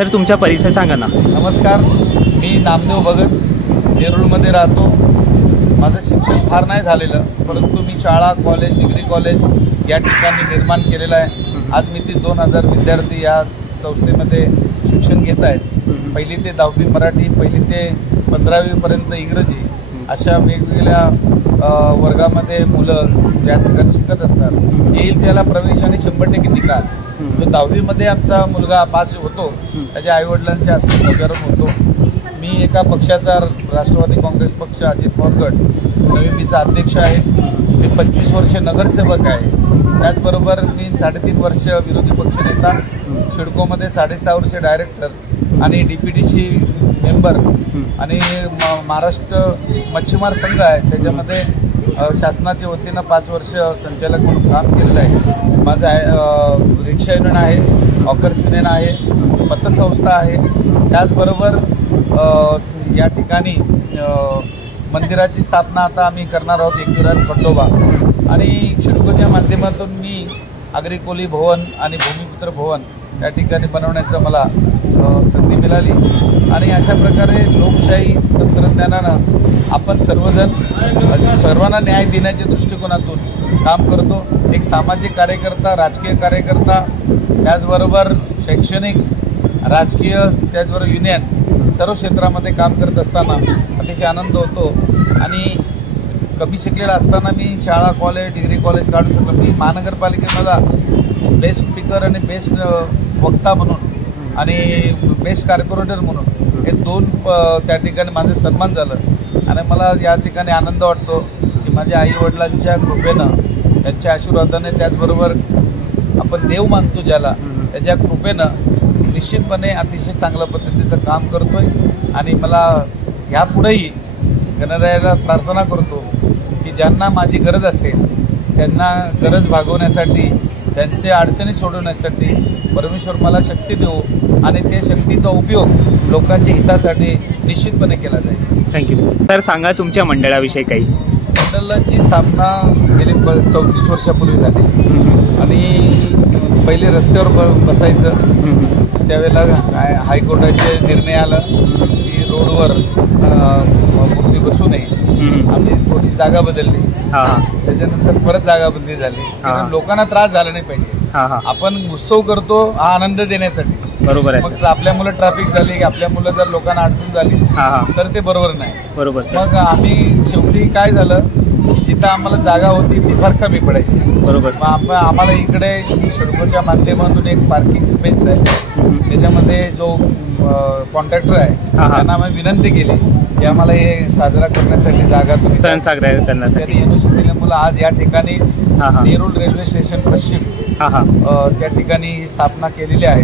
Sir तुमचा परिचय सांगा ना. नमस्कार, मी नामदेव भगत, नेरूळमध्ये राहतो. माझं शिक्षण फार नाही झालेलं, परंतु मी शाळा, कॉलेज, डिग्री कॉलेज या ठिकाणी निर्माण केलेलं आहे. आज मी 2000 विद्यार्थी या संस्थेमध्ये शिक्षण घेत आहेत. पहिली ते 10वी मराठी, पहिली ते 15वीपर्यंत इंग्रजी, अशा वेगवेगळ्या वर्गामध्ये मुलं या ठिकाणी शिकत असतात. येईल त्याला प्रवेश आणि 100% निकाल. जो 10वीमध्ये आमचा मुलगा पास होतो, त्याच्या आईवडिलांच्या हस्ते गरम होतो. मी एका पक्षाचा, राष्ट्रवादी काँग्रेस पक्ष, अजित पवार गट नवी मुंबईचा अध्यक्ष आहे. मी 25 वर्ष नगरसेवक आहे. त्याचबरोबर मी 3.5 वर्ष विरोधी पक्षनेता, सिडकोमध्ये 6.5 वर्ष डायरेक्टर आणि DPTC मेंबर आणि महाराष्ट्र मच्छीमार संघ आहे, त्याच्यामध्ये शासनाच्या वतीनं 5 वर्ष संचालक म्हणून काम केलेलं आहे. माझं रिक्षा युनियन आहे, हॉकर्स युनियन आहे, पतसंस्था आहे. त्याचबरोबर या ठिकाणी मंदिराची स्थापना आता आम्ही करणार आहोत, एकविराज खंडोबा. आणि सिडकोच्या माध्यमातून मी आगरी कोली भवन आणि भूमिपुत्र भवन या ठिकाणी बनवण्याचं मला संधी मिळाली. आणि अशा प्रकारे लोकशाही तंत्रज्ञानानं आपण सर्वांना न्याय देण्याच्या दृष्टिकोनातून काम करतो. एक सामाजिक कार्यकर्ता, राजकीय कार्यकर्ता, त्याचबरोबर शैक्षणिक, राजकीय, त्याचबरोबर युनियन, सर्व क्षेत्रामध्ये काम करत असताना अतिशय आनंद होतो. आणि कमी शिकलेला असताना मी शाळा, कॉलेज, डिग्री कॉलेज काढू शकलो. मी महानगरपालिकेमध्ये बेस्ट स्पीकर आणि बेस्ट वक्ता म्हणून आणि बेस्ट कॉर्पोरेटर म्हणून हे 2 त्या ठिकाणी माझे सन्मान झालं. आणि मला या ठिकाणी आनंद वाटतो की माझ्या आईवडिलांच्या कृपेनं, त्यांच्या आशीर्वादाने, त्याचबरोबर आपण देव मानतो ज्याला, त्याच्या कृपेनं निश्चितपणे अतिशय चांगल्या पद्धतीचं काम करतोय. आणि मला यापुढेही गणरायाला प्रार्थना करतो की ज्यांना माझी गरज असेल त्यांना गरज भागवण्यासाठी, त्यांच्या अडचणी सोडवण्यासाठी परमेश्वर मला शक्ती देऊ आणि त्या शक्तीचा उपयोग लोकांच्या हितासाठी निश्चितपणे केला जाईल. Thank you sir. तर सांगा तुमच्या मंडळाविषयी काही. मंडळाची स्थापना गेली 34 वर्षापूर्वी झाली. आणि पहिले रस्त्यावर बसायचं, त्यावेळेला हायकोर्टाचे निर्णय आला की रोडवर मूर्ती बसू नये. आम्ही थोडी जागा बदलली, त्याच्यानंतर परत जागा बदली झाली. लोकांना त्रास झाला नाही पाहिजे. आपण उत्सव करतो हा आनंद देण्यासाठी. बरोबर आहे. मग आपल्या मुलं ट्रॅफिक झाली की आपल्या मुलं जर लोकांना अडचण झाली तर ते बरोबर नाही. बरोबर. मग आम्ही शेवटी काय झालं, जिथं आम्हाला जागा होती ती फार कमी पडायची. बरोबर. मग आम्हाला इकडे सिडकोच्या माध्यमातून एक पार्किंग स्पेस आहे, त्याच्यामध्ये जो कॉन्ट्रॅक्टर आहे त्यांना आम्ही विनंती केली की आम्हाला हे साजरा करण्यासाठी जागा, सण साजरा करण्यासाठी एनओसी दिल्यामुळे आज या ठिकाणी नेरूळ रेल्वे स्टेशन पश्चिम त्या ठिकाणी स्थापना केलेली आहे.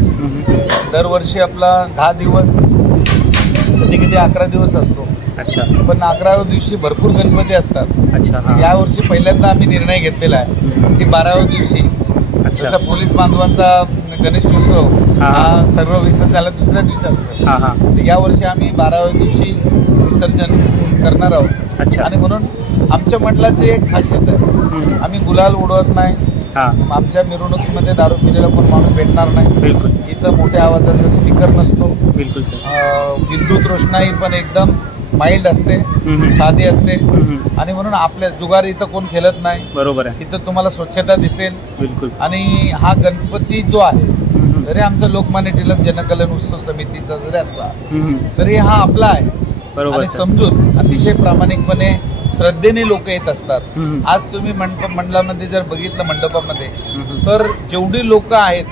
दरवर्षी आपला 10 दिवस, कधी कधी 11 दिवस असतो. अच्छा. पण 11व्या दिवशी भरपूर गणपती असतात. अच्छा. यावर्षी पहिल्यांदा आम्ही निर्णय घेतलेला आहे की 12व्या दिवशी, जसं पोलीस बांधवांचा गणेश उत्सव हा सर्व विसर्जन झाला दुसऱ्या दिवशी असतो, यावर्षी आम्ही 12व्या दिवशी विसर्जन करणार आहोत. अच्छा. आणि म्हणून आमच्या मंडळाची एक खासियत आहे, आम्ही गुलाल उडवत नाही. आमच्या मिरवणुकीमध्ये दारू पिलेला कोण माणूस भेटणार नाही. बिलकुल. इथं मोठ्या आवाजाचा स्पीकर नसतो. बिलकुल सर. विद्युत रोषणाई पण एकदम माइल्ड असते, साधी असते. आणि म्हणून आपल्या जुगार इथं कोण खेळत नाही. बरोबर आहे. इथं तुम्हाला स्वच्छता दिसेल. बिलकुल. आणि हा गणपती जो आहे, जरी आमचा लोकमान्य टिळक जनकल्याण उत्सव समितीचा जरी असला तरी हा आपला आहे. बरोबर. आणि समजून अतिशय प्रामाणिकपणे श्रद्धेने लोक येत असतात. आज तुम्ही मंडळामध्ये जर बघितलं, मंडपामध्ये, तर जेवढी लोक आहेत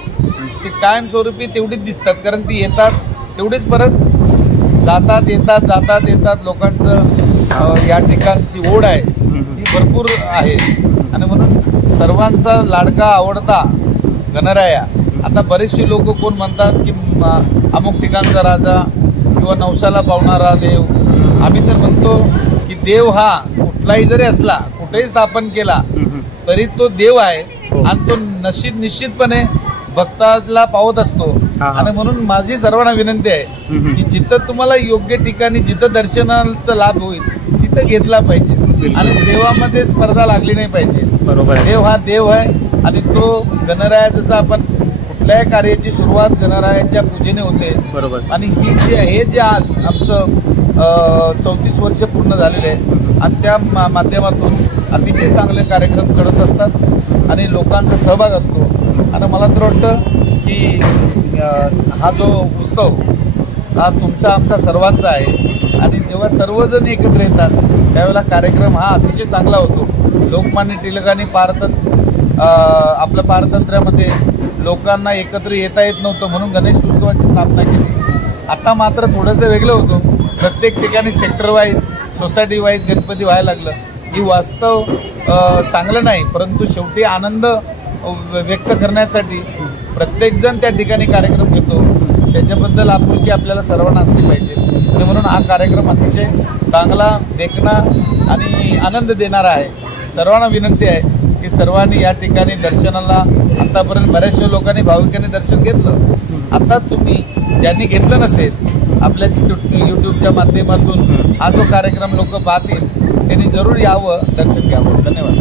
ती कायमस्वरूपी तेवढीच दिसतात, कारण ती येतात तेवढीच परत जातात, येतात. लोकांचं या ठिकाणची ओढ आहे ती भरपूर आहे. आणि म्हणून सर्वांचा लाडका आवडता गणराया. आता बरेचसे लोक कोण म्हणतात की अमुक ठिकाणचा राजा किंवा नवसाला पावणारा देव. आम्ही तर म्हणतो की देव हा कुठलाही जरी असला, कुठेही स्थापन केला तरी तो देव आहे आणि तो निश्चितपणे भक्ताला पावत असतो. आणि म्हणून माझी सर्वांना विनंती आहे की जिथं तुम्हाला योग्य ठिकाणी, जिथं दर्शनाचा लाभ होईल तिथं घेतला पाहिजे. आणि देवामध्ये स्पर्धा लागली नाही पाहिजे. बरोबर. देव हा देव आहे आणि तो गणराया, जसा आपण कुठल्याही कार्याची सुरुवात गणरायाच्या पूजेने होते. बरोबर सर. आणि हे जे आज आमचं 34 वर्ष पूर्ण झालेले आहे आणि त्या माध्यमातून अतिशय चांगले कार्यक्रम घडत असतात आणि लोकांचा सहभाग असतो. आणि मला तर वाटतं की हा जो उत्सव हा तुमचा आमचा सर्वांचा आहे आणि जेव्हा सर्वजण एकत्र येतात त्यावेळेला कार्यक्रम हा अतिशय चांगला होतो. लोकमान्य टिळकांनी आपल्या पारतंत्र्यामध्ये लोकांना एकत्र येता येत नव्हतं म्हणून गणेश उत्सवाची स्थापना केली. आता मात्र थोडंसं वेगळं होतं. प्रत्येक ठिकाणी sector wise society wise Ganpati व्हायला लागलं. ही वास्तव चांगलं नाही, परंतु शेवटी आनंद व्यक्त करण्यासाठी प्रत्येकजण त्या ठिकाणी कार्यक्रम घेतो. त्याच्याबद्दल आपुलकी आपल्याला सर्वांना असली पाहिजे आणि म्हणून हा कार्यक्रम अतिशय चांगला, देखणा आणि आनंद देणारा आहे. सर्वांना विनंती आहे की सर्वांनी या ठिकाणी दर्शनाला, आतापर्यंत बऱ्याचशा लोकांनी भाविकांनी दर्शन घेतलं. आता तुम्ही ज्यांनी घेतलं नसेल आपल्या यूट्यूबच्या माध्यमातून हा जो कार्यक्रम लोक पाहतील त्यांनी जरूर यावं, दर्शन घ्यावं. धन्यवाद.